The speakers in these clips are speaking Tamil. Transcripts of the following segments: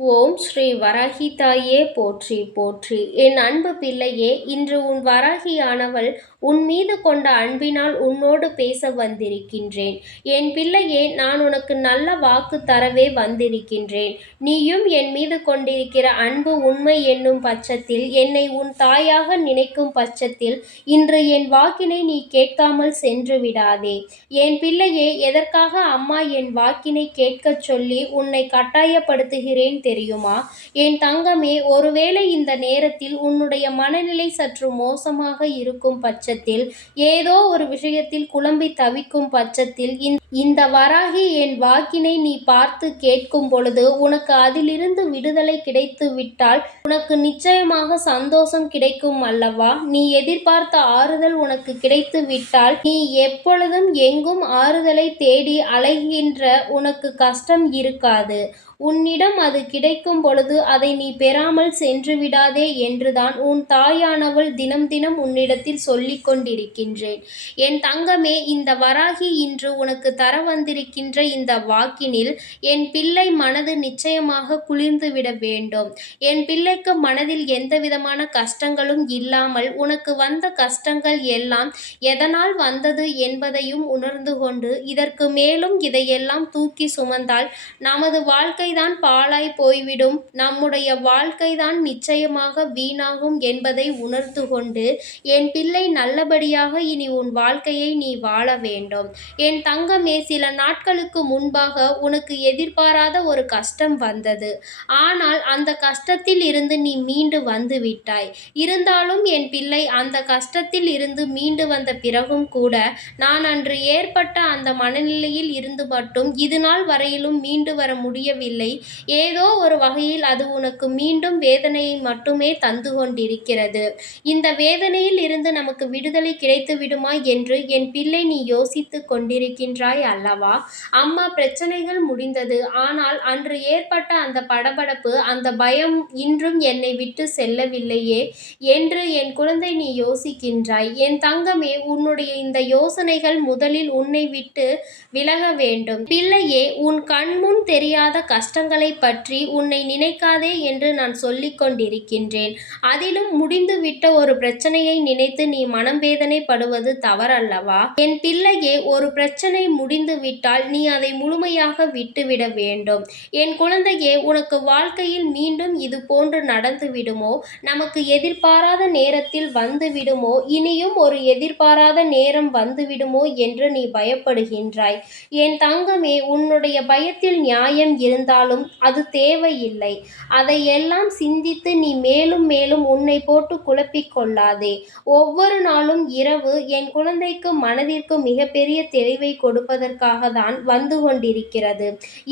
ஓம் ஸ்ரீ வராகி தாயே போற்றி போற்றி. என் அன்பு பிள்ளையே, இன்று உன் வராகியானவள் உன் மீது கொண்ட அன்பினால் உன்னோடு பேச வந்திருக்கின்றேன். என் பிள்ளையே, நான் உனக்கு நல்ல வாக்கு தரவே வந்திருக்கின்றேன். நீயும் என் மீது கொண்டிருக்கிற அன்பு உண்மை என்னும் பட்சத்தில், என்னை உன் தாயாக நினைக்கும் பட்சத்தில், இன்று என் வாக்கினை நீ கேட்காமல் சென்று விடாதே. என் பிள்ளையே, எதற்காக அம்மா என் வாக்கினை கேட்கச் சொல்லி உன்னை கட்டாயப்படுத்துகிறேன் தெரியுமா? என் தங்கமே, ஒருவேளை இந்த நேரத்தில் உன்னுடைய மனநிலை சற்று மோசமாக இருக்கும் பட்சத்தில், ஏதோ ஒரு விஷயத்தில் குழம்பி தவிக்கும் பட்சத்தில், இந்த வராகி என் வாக்கினை நீ பார்த்து கேட்கும் பொழுது உனக்கு அதிலிருந்து விடுதலை கிடைத்து விட்டால் உனக்கு நிச்சயமாக சந்தோஷம் கிடைக்கும் அல்லவா? நீ எதிர்பார்த்த ஆறுதல் உனக்கு கிடைத்து விட்டால், நீ எப்பொழுதும் எங்கும் ஆறுதலை தேடி அலைகின்ற உனக்கு கஷ்டம் இருக்காது. உன்னிடம் அது கிடைக்கும் பொழுது அதை நீ பெறாமல் சென்று விடாதே என்றுதான் உன் தாயானவள் தினம் தினம் உன்னிடத்தில் சொல்லிக் கொண்டிருக்கின்றேன். என் தங்கமே, இந்த வராகி இன்று உனக்கு தர வந்திருக்கின்ற இந்த வாக்கினில் என் பிள்ளை மனது நிச்சயமாக குளிர்ந்துவிட வேண்டும். என் பிள்ளைக்கு மனதில் எந்தவிதமான கஷ்டங்களும் இல்லாமல், உனக்கு வந்த கஷ்டங்கள் எல்லாம் எதனால் வந்தது என்பதையும் உணர்ந்து கொண்டு, இதற்கு மேலும் இதையெல்லாம் தூக்கி சுமந்தால் நமது வாழ்க்கைதான் பாழாய் போய்விடும், நம்முடைய வாழ்க்கைதான் நிச்சயமாக வீணாகும் என்பதை உணர்ந்து கொண்டு, என் பிள்ளை நல்லபடியாக இனி உன் வாழ்க்கையை நீ வாழ வேண்டும். என் தங்கமே, சில நாட்களுக்கு முன்பாக உனக்கு எதிர்பாராத ஒரு கஷ்டம் வந்தது. ஆனால் அந்த கஷ்டத்தில் இருந்து நீ மீண்டு வந்து விட்டாய். இருந்தாலும் என் பிள்ளை, அந்த கஷ்டத்தில் இருந்து மீண்டு வந்த பிறகும் கூட, நான் அன்று ஏற்பட்ட அந்த மனநிலையில் இருந்து மட்டும் இதுநாள் வரையிலும் மீண்டு வர முடியவில்லை. ஏதோ ஒரு வகையில் அது உனக்கு மீண்டும் வேதனையை மட்டுமே தந்து கொண்டிருக்கிறது. இந்த வேதனையில் இருந்து நமக்கு விடுதலை கிடைத்து விடுமா என்று என் பிள்ளை நீ யோசித்து கொண்டிருக்கின்றாய் அல்லவா? அம்மா, பிரச்சனைகள் முடிந்தது. ஆனால் அன்று ஏற்பட்ட அந்த படபடப்பு, அந்த பயம் இன்றும் என்னை விட்டு செல்லவில்லையே என்று என் குழந்தை நீ யோசிக்கின்றாய். என் தங்கமே, உன்னுடைய இந்த யோசனைகள் முதலில் உன்னை விட்டு விலக வேண்டும். பிள்ளையே, உன் கண்முன் தெரியாத கஷ்டங்களை பற்றி உன்னை நினைக்காதே என்று நான் சொல்லிக் கொண்டிருக்கின்றேன். அதிலும் முடிந்துவிட்ட ஒரு பிரச்சனையை நினைத்து நீ மனம் வேதனைப்படுவது தவறல்லவா? என் பிள்ளையே, ஒரு பிரச்சனை முடிந்து விட்டால் நீ அதை முழுமையாக விட்டுவிட வேண்டும். என் குழந்தையே, உனக்கு வாழ்க்கையில் மீண்டும் இது போன்று நடந்து விடுமோ, நமக்கு எதிர்பாராத நேரத்தில் வந்து விடுமோ, இனியும் ஒரு எதிர்பாராத நேரம் வந்து விடுமோ என்று நீ பயப்படுகின்றாய். என் தங்கமே, உன்னுடைய பயத்தில் நியாயம் இருந்தாலும் அது தேவையில்லை. அதையெல்லாம் சிந்தித்து நீ மேலும் மேலும் உன்னை போட்டு குழப்பிக் கொள்ளாதே. ஒவ்வொரு நாளும் இரவு என் குழந்தைக்கு மனதிற்கு மிகப்பெரிய தெளிவை கொடுப்பதற்காக தான் வந்து கொண்டிருக்கிறது.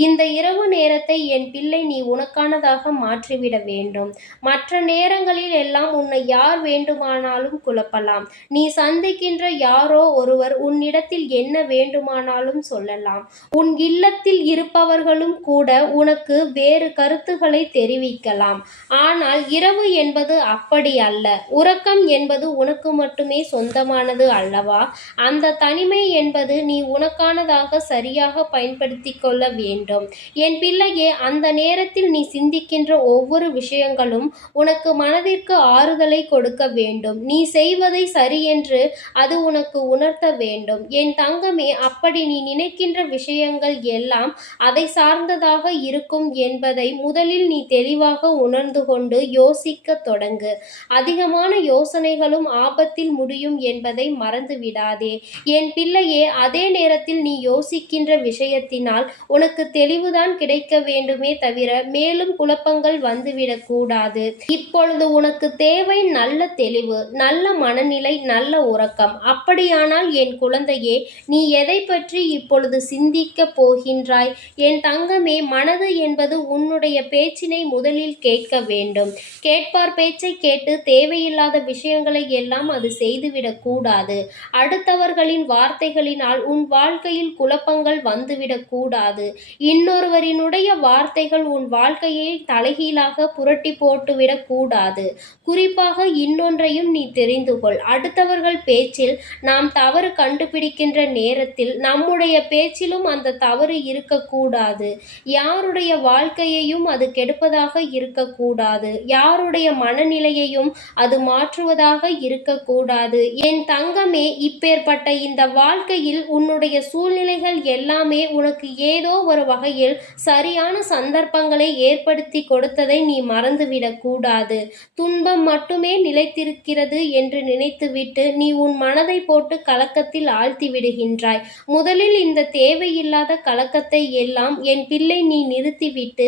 இந்த இரவு நேரத்தை என் பிள்ளை நீ உனக்கானதாக மாற்றிவிட வேண்டும். மற்ற நேரங்களில் எல்லாம் உன்னை யார் வேண்டுமானாலும் குழப்பலாம். நீ சந்திக்கின்ற யாரோ ஒருவர் உன்னிடத்தில் என்ன வேண்டுமானாலும் சொல்லலாம். உன் இல்லத்தில் இருப்பவர்களும் கூட உனக்கு வேறு கருத்துக்களை தெரிவிக்கலாம். ஆனால் இரவு என்பது அப்படி அல்ல. உறக்கம் என்பது உனக்கு மட்டுமே சொந்தமானது அல்லவா? அந்த தனிமை என்பது நீ உனக்கானதாக சரியாக பயன்படுத்தி கொள்ள வேண்டும். என் பிள்ளையே, அந்த நேரத்தில் நீ சிந்திக்கின்ற ஒவ்வொரு விஷயங்களும் உனக்கு மனதிற்கு ஆறுதலை கொடுக்க வேண்டும். நீ செய்வதை சரி என்று அது உனக்கு உணர்த்த வேண்டும். என் தங்கமே, அப்படி நீ நினைக்கின்ற விஷயங்கள் எல்லாம் அதை சார்ந்ததாக இருக்கும் என்பதை முதலில் நீ தெளிவாக உணர்ந்து கொண்டு யோசிக்க தொடங்கு. அதிகமான யோசனைகளும் ஆபத்தில் முடியும் என்பதை மறந்து விடாதே. என் பிள்ளையே, அதே நேரத்தில் நீ யோசிக்கின்ற விஷயத்தினால் உனக்கு தெளிவுதான் கிடைக்க வேண்டுமே தவிர மேலும் குழப்பங்கள் வந்துவிடக் கூடாது. இப்பொழுது உனக்கு தேவை நல்ல தெளிவு, நல்ல மனநிலை, நல்ல உறக்கம். அப்படியானால் என் குழந்தையே, நீ எதை பற்றி இப்பொழுது சிந்திக்க போகின்றாய்? என் தங்கமே, மனது என்பது உன்னுடைய பேச்சினை முதலில் கேட்க வேண்டும். கேட்பார் பேச்சை கேட்டு தேவையில்லாத விஷயங்களை எல்லாம் அது செய்துவிடக் கூடாது. அடுத்தவர்களின் வார்த்தைகளினால் உன் வாழ்க்கையில் குழப்பங்கள் வந்துவிடக் கூடாது. இன்னொருவரினுடைய வார்த்தைகள் உன் வாழ்க்கையை தலைகீழாக புரட்டி போட்டுவிடக் கூடாது. குறிப்பாக இன்னொன்றையும் நீ தெரிந்து கொள். அடுத்தவர்கள் பேச்சில் நாம் தவறு கண்டுபிடிக்கின்ற நேரத்தில் நம்முடைய பேச்சிலும் அந்த தவறு இருக்கக்கூடாது. யார் யாருடைய வாழ்க்கையையும் அது கெடுப்பதாக இருக்கக்கூடாது. யாருடைய மனநிலையையும் அது மாற்றுவதாக இருக்கக்கூடாது. என் தங்கமே, இப்பேற்பட்ட இந்த வாழ்க்கையில் உன்னுடைய சூழ்நிலைகள் எல்லாமே உனக்கு ஏதோ ஒரு வகையில் சரியான சந்தர்ப்பங்களை ஏற்படுத்தி கொடுத்ததை நீ மறந்துவிடக் கூடாது. துன்பம் மட்டுமே நிலைத்திருக்கிறது என்று நினைத்துவிட்டு நீ உன் மனதை போட்டு கலக்கத்தில் ஆழ்த்தி விடுகின்றாய். முதலில் இந்த தேவையில்லாத கலக்கத்தை எல்லாம் என் பிள்ளை நீ நிறுத்திவிட்டு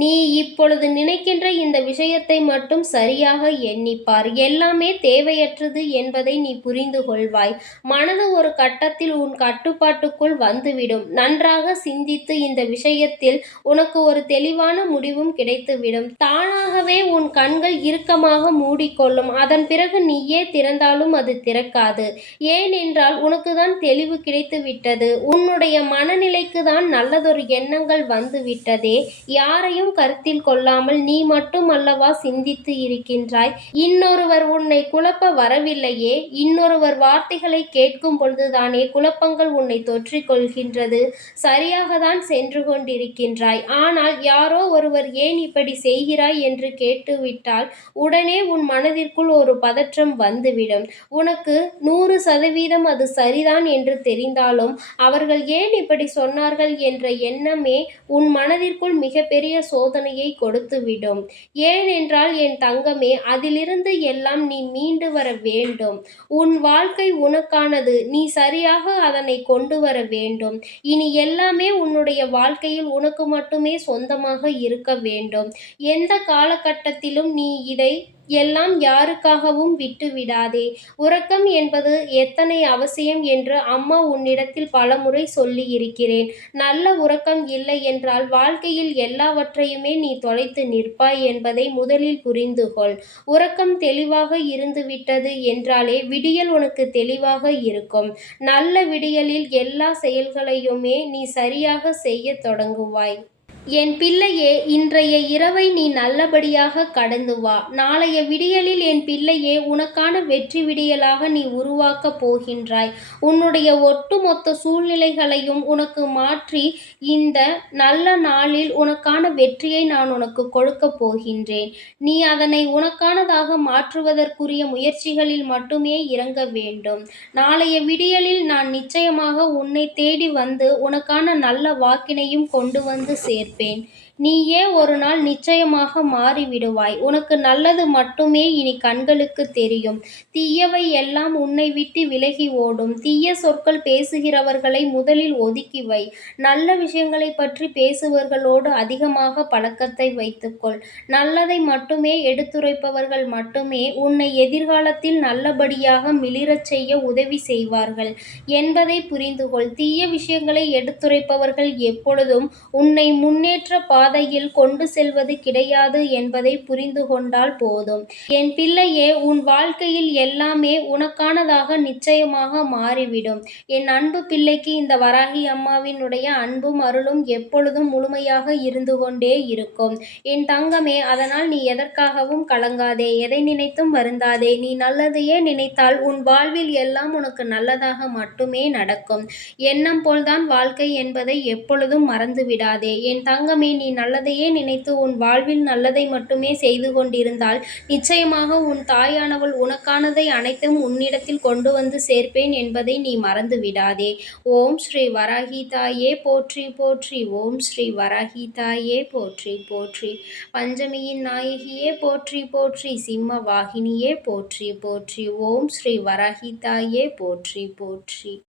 நீ இப்பொழுது நினைக்கின்ற இந்த விஷயத்தை மட்டும் சரியாக எண்ணிப்பார். எல்லாமே தேவையற்றது என்பதை நீ புரிந்து கொள்வாய். மனது ஒரு கட்டத்தில் உன் கட்டுப்பாட்டுக்குள் வந்துவிடும். நன்றாக சிந்தித்து இந்த விஷயத்தில் உனக்கு ஒரு தெளிவான முடிவும் கிடைத்துவிடும். தானாகவே உன் கண்கள் இறுக்கமாக மூடிக்கொள்ளும். அதன் பிறகு நீயே திறந்தாலும் அது திறக்காது. ஏனென்றால் உனக்குதான் தெளிவு கிடைத்து விட்டது. உன்னுடைய மனநிலைக்கு தான் நல்லதொரு எண்ணங்கள் வந்து விட்டதே. யாரையும் கருத்தில் கொள்ளாமல் நீ மட்டும் அல்லவா சிந்தித்து இருக்கின்றாய். இன்னொருவர் உன்னை குழப்ப வரவில்லையே. இன்னொருவர் வார்த்தைகளை கேட்கும் பொழுதுதானே குழப்பங்கள் உன்னை தொற்றிக் கொள்கின்றது. சரியாக தான் சென்று கொண்டிருக்கின்றாய். ஆனால் யாரோ ஒருவர் ஏன் இப்படி செய்கிறாய் என்று கேட்டுவிட்டால் உடனே உன் மனதிற்குள் ஒரு பதற்றம் வந்துவிடும். உனக்கு 100% அது சரிதான் என்று தெரிந்தாலும் அவர்கள் ஏன் இப்படி சொன்னார்கள் என்ற எண்ணமே உன் மனதிற்குள் மிகப்பெரிய சோதனையை கொடுத்துவிடும். ஏனென்றால் என் தங்கமே, அதிலிருந்து எல்லாம் நீ மீண்டு வர வேண்டும். உன் வாழ்க்கை உனக்கானது. நீ சரியாக அதனை கொண்டு வர வேண்டும். இனி எல்லாமே உன்னுடைய வாழ்க்கையில் உனக்கு மட்டுமே சொந்தமாக இருக்க வேண்டும். எந்த காலகட்டத்திலும் நீ இதை எல்லாம் யாருக்காகவும் விட்டு விடாதே. உறக்கம் என்பது எத்தனை அவசியம் என்று அம்மா உன்னிடத்தில் பலமுறை சொல்லி இருக்கிறேன். நல்ல உறக்கம் இல்லை என்றால் வாழ்க்கையில் எல்லாவற்றையுமே நீ தொலைத்து நிற்பாய் என்பதை முதலில் புரிந்து கொள். உறக்கம் தெளிவாக இருந்துவிட்டது என்றாலே விடியல் உனக்கு தெளிவாக இருக்கும். நல்ல விடியலில் எல்லா செயல்களையுமே நீ சரியாக செய்ய தொடங்குவாய். என் பிள்ளையே, இன்றைய இரவை நீ நல்லபடியாக கடந்து வா. நாளைய விடியலில் என் பிள்ளையே, உனக்கான வெற்றி விடியலாக நீ உருவாக்கப் போகின்றாய். உன்னுடைய ஒட்டுமொத்த சூழ்நிலைகளையும் உனக்கு மாற்றி இந்த நல்ல நாளில் உனக்கான வெற்றியை நான் உனக்கு கொடுக்கப் போகின்றேன். நீ அதனை உனக்கானதாக மாற்றுவதற்குரிய முயற்சிகளில் மட்டுமே இறங்க வேண்டும். நாளைய விடியலில் நான் நிச்சயமாக உன்னை தேடி வந்து உனக்கான நல்ல வாக்கினையும் கொண்டு வந்து சேர்ப்பேன். நீயே ஒரு நாள் நிச்சயமாக மாறிவிடுவாய். உனக்கு நல்லது மட்டுமே இனி கண்களுக்கு தெரியும். தீயவை எல்லாம் உன்னை விட்டு விலகி ஓடும். தீய சொற்கள் பேசுகிறவர்களை முதலில் ஒதுக்கி வை. நல்ல விஷயங்களை பற்றி பேசுபவர்களோடு அதிகமாக பழக்கத்தை வைத்துக்கொள். நல்லதை மட்டுமே எடுத்துரைப்பவர்கள் மட்டுமே உன்னை எதிர்காலத்தில் நல்லபடியாக மிளிரச் செய்ய உதவி செய்வார்கள் என்பதை புரிந்துகொள். தீய விஷயங்களை எடுத்துரைப்பவர்கள் எப்பொழுதும் உன்னை முன்னேற்ற பாதையில் கொண்டு செல்வது கிடையாது என்பதை புரிந்து கொண்டால் போதும். என் பிள்ளையே, உன் வாழ்க்கையில் எல்லாமே உனக்கானதாக நிச்சயமாக மாறிவிடும். என் அன்பு பிள்ளைக்கு இந்த வராகி அம்மாவினுடைய அன்பும் அருளும் எப்பொழுதும் முழுமையாக இருந்து கொண்டே இருக்கும். என் தங்கமே, அதனால் நீ எதற்காகவும் கலங்காதே. எதை நினைத்தும் வருந்தாதே. நீ நல்லதையே நினைத்தால் உன் வாழ்வில் எல்லாம் உனக்கு நல்லதாக மட்டுமே நடக்கும். எண்ணம் போல்தான் வாழ்க்கை என்பதை எப்பொழுதும் மறந்து விடாதே. என் தங்கமே, நீ நல்லதையே நினைத்து உன் வாழ்வில் நல்லதை மட்டுமே செய்து கொண்டிருந்தால் நிச்சயமாக உன் தாயானவள் உனக்கானதை அனைத்தும் உன்னிடத்தில் கொண்டு வந்து சேர்ப்பேன் என்பதை நீ மறந்து விடாதே. ஓம் ஸ்ரீ வராகி தாயே போற்றி போற்றி. ஓம் ஸ்ரீ வராகி தாயே போற்றி போற்றி. பஞ்சமியின் நாயகியே போற்றி போற்றி. சிம்ம வாகினியே போற்றி போற்றி. ஓம் ஸ்ரீ வராகி தாயே போற்றி போற்றி.